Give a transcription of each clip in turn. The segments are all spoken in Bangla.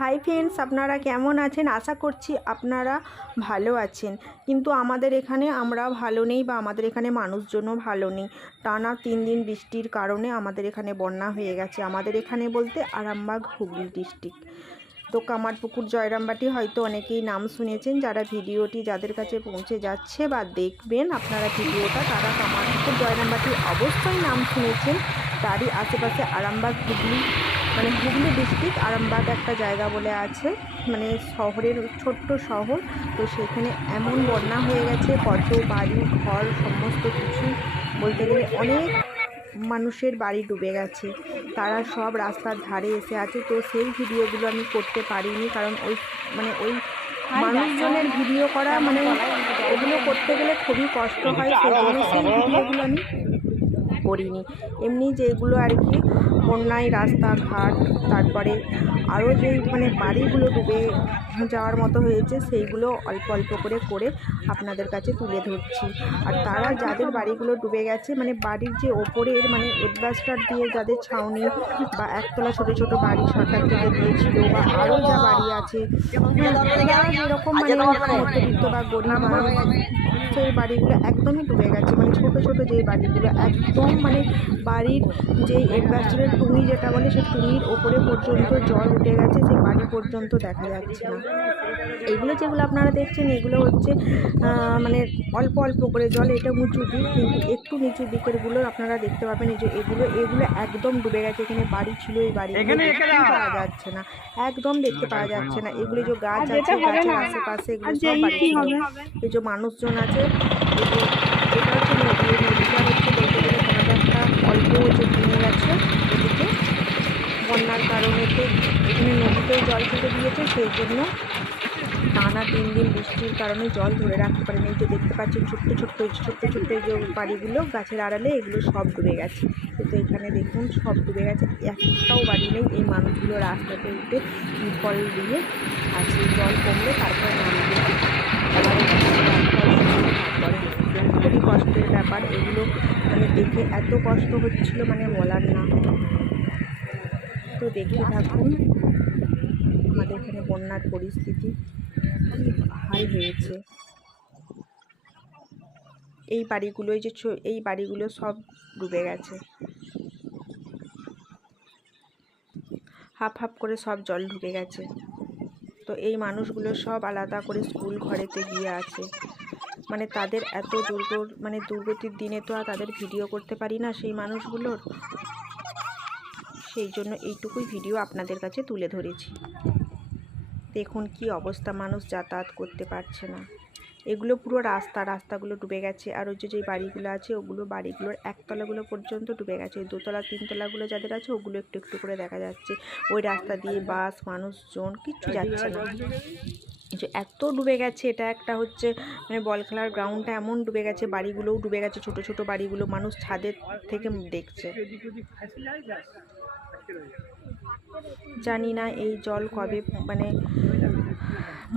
হাই ফ্রেন্ডস আপনারা কেমন আছেন? আশা করছি আপনারা ভালো আছেন। কিন্তু আমাদের এখানে আমরা ভালো নেই বা আমাদের এখানে মানুষজনও ভালো নেই। টানা তিন দিন বৃষ্টির কারণে আমাদের এখানে বন্যা হয়ে গেছে। আমাদের এখানে বলতে আরামবাগ, হুগলি ডিস্ট্রিক্ট তো কামারপুকুর, জয়রামবাটি হয়তো অনেকেই নাম শুনেছেন। যারা ভিডিওটি যাদের কাছে পৌঁছে যাচ্ছে বা দেখবেন, আপনারা ভিডিওটা তারা কামারপুকুর জয়রামবাটি অবশ্যই নাম শুনেছেন। তারই আশেপাশে আরামবাগ হুগলি মানে হুগলি ডিস্ট্রিক্ট আরামবাগ একটা জায়গা বলে আছে মানে শহরের ছোট্ট শহর। তো সেখানে এমন বন্যা হয়ে গেছে কত বাড়ি ঘর সমস্ত কিছু বলতে গেলে অনেক মানুষের বাড়ি ডুবে গেছে। তারা সব রাস্তার ধারে এসে আছে। তো সেই ভিডিওগুলো আমি করতে পারিনি কারণ ওই মানে ওই মানুষজনের ভিডিও করা মানে ওগুলো করতে গেলে খুবই কষ্ট হয়। সেই জন্য সেই ভিডিওগুলো আমি করিনি। এমনি যেগুলো আর কি, বন্যায় রাস্তাঘাট, তারপরে আরও যেই মানে বাড়িগুলো ডুবে যাওয়ার মতো হয়েছে, সেইগুলো অল্প অল্প করে করে আপনাদের কাছে তুলে ধরছি। আর তারা যাদের বাড়িগুলো ডুবে গেছে মানে বাড়ির যে ওপরের মানে এডভাস্টার দিয়ে যাদের ছাউনি বা একতলা ছোটো ছোটো বাড়ি সরকার থেকে দিয়েছিল বা আরও যা বাড়ি আছে যারা যেরকম মানে মধ্যবিত্ত বা গরিব সেই বাড়িগুলো একদমই ডুবে গেছে। মানে ছোট ছোট যে বাড়িগুলো, একদম মানে বাড়ির যে এডভাস্টারের টুঙি যেটা বলে, সেই টুঙির ওপরে পর্যন্ত জল উঠে গেছে, সেই বাড়ি পর্যন্ত দেখা যাচ্ছে না। এগুলো যেগুলো আপনারা দেখছেন, এগুলো হচ্ছে মানে অল্প অল্প করে জল এটা উঁচু দিক কিন্তু একটু নিচু দিকেরগুলো আপনারা দেখতে পাবেন যে এগুলো এগুলো একদম ডুবে গেছে এখানে বাড়ি ছিল এই বাড়ি পাওয়া যাচ্ছে না একদম দেখতে পাওয়া যাচ্ছে না এগুলো যে গাছ আছে গাছের আশেপাশে এগুলো সব বাড়ি এই যে মানুষজন আছে এটা হচ্ছে নদীটা হচ্ছে বলতে গেলে কোনো একটা অল্প যে ভেঙে গেছে এদিকে বন্যার কারণে এখানে নদীতেও জল ছেড়ে দিয়েছে সেই জন্য তিন দিন বৃষ্টির কারণে জল ধরে রাখতে পারেনি। এই যে দেখতে পাচ্ছেন ছোট্ট ছোট্ট ছোট্ট ছোট্ট যে বাড়িগুলো, গাছের আড়ালে এগুলো সব ডুবে গেছে। কিন্তু এখানে দেখুন সব ডুবে গেছে। একটাও বাড়ি নেই। এই মানুষগুলো রাস্তাতে উঠে ফল দিয়ে আছে। জল কমলে তারপরে খুবই কষ্টের ব্যাপার। এগুলো মানে দেখে এত কষ্ট হচ্ছিল মানে বলার না। তো দেখে থাকুন আমাদের এখানে বন্যার পরিস্থিতি। হাই হয়েছে। এই বাড়িগুলো এই যে এই বাড়িগুলো সব ডুবে গেছে। হাফ হাফ করে সব জল ঢুকে গেছে। তো এই মানুষগুলো সব আলাদা করে স্কুল ঘরেতে গিয়ে আছে। মানে তাদের এত দুর্গ মানে দুর্গতির দিনে তো আর তাদের ভিডিও করতে পারি না সেই মানুষগুলোর। সেই জন্য এইটুকুই ভিডিও আপনাদের কাছে তুলে ধরেছি। দেখুন কি অবস্থা মানুষ যাতায়াত করতে পারছে না। এগুলো পুরো রাস্তা রাস্তাগুলো ডুবে গেছে। আর ওই যে যে বাড়িগুলো আছে ওগুলো বাড়িগুলোর একতলাগুলো পর্যন্ত ডুবে গেছে। ওই দোতলা তিনতলাগুলো যাদের আছে ওগুলো একটু একটু করে দেখা যাচ্ছে। ওই রাস্তা দিয়ে বাস মানুষজন কিচ্ছু যাচ্ছে না। যে এত ডুবে গেছে এটা একটা হচ্ছে মানে বল খেলার গ্রাউন্ডটা এমন ডুবে গেছে বাড়িগুলোও ডুবে গেছে ছোট ছোট বাড়িগুলো মানুষ ছাদের থেকে দেখছে। জানি না এই জল কবে মানে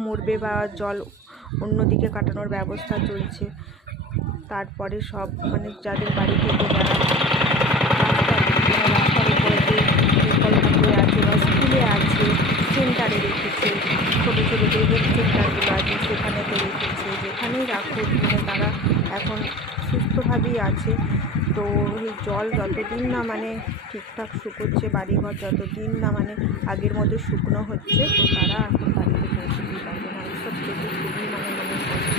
মরবে বা জল অন্যদিকে কাটানোর ব্যবস্থা চলছে। তারপরে সব মানে যাদের বাড়ি থেকে যারা রাস্তার উপরে আছে বা স্কুলে আছে, সেন্টারে রেখেছে, ছোটো ছোটো যে হেলথ সেন্টারগুলো আছে, সেখানেতে রেখেছে, যেখানেই রাখুক। সুস্থভাবেই আছে। তো এই জল যতদিন না মানে ঠিকঠাক শুকোচ্ছে, বাড়িঘর যতদিন না মানে আগের মতো শুকনো হচ্ছে, তো তারা এখন বাড়িতে পৌঁছতেই পারবে না। এইসব থেকে খুবই মানে মনে কষ্ট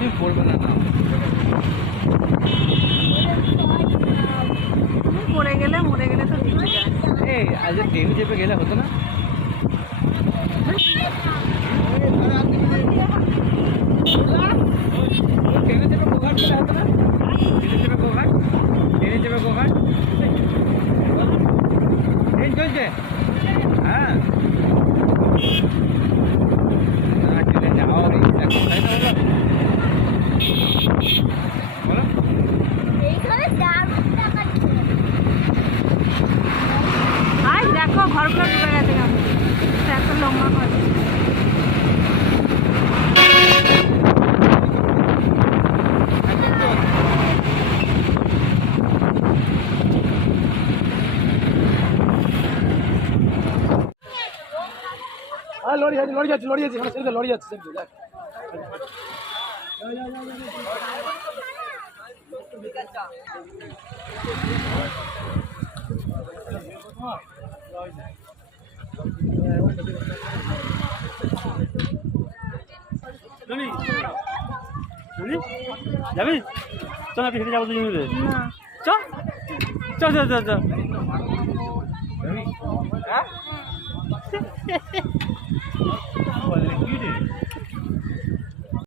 তুমি পড়বে না না মরে গেলে মরে গেলে তো দিতে যায় এই আজ ট্রেনে চেপে গেলে হতো না? ট্রেনে চেপে গোঘাট গেলে হতো না? ট্রেনে চেপে গোঘাট ট্রেনে চেপে গোঘাট ট্রেন চলছে। হ্যাঁ লরি যাচ্ছে লরি যাচ্ছে লরি যাচ্ছে ছেড়ে দে, লরি যাচ্ছে শুনি যাবি? চল না পিছিয়ে যাব দুজন মিলে না। চ চ চ চ চ well, you do.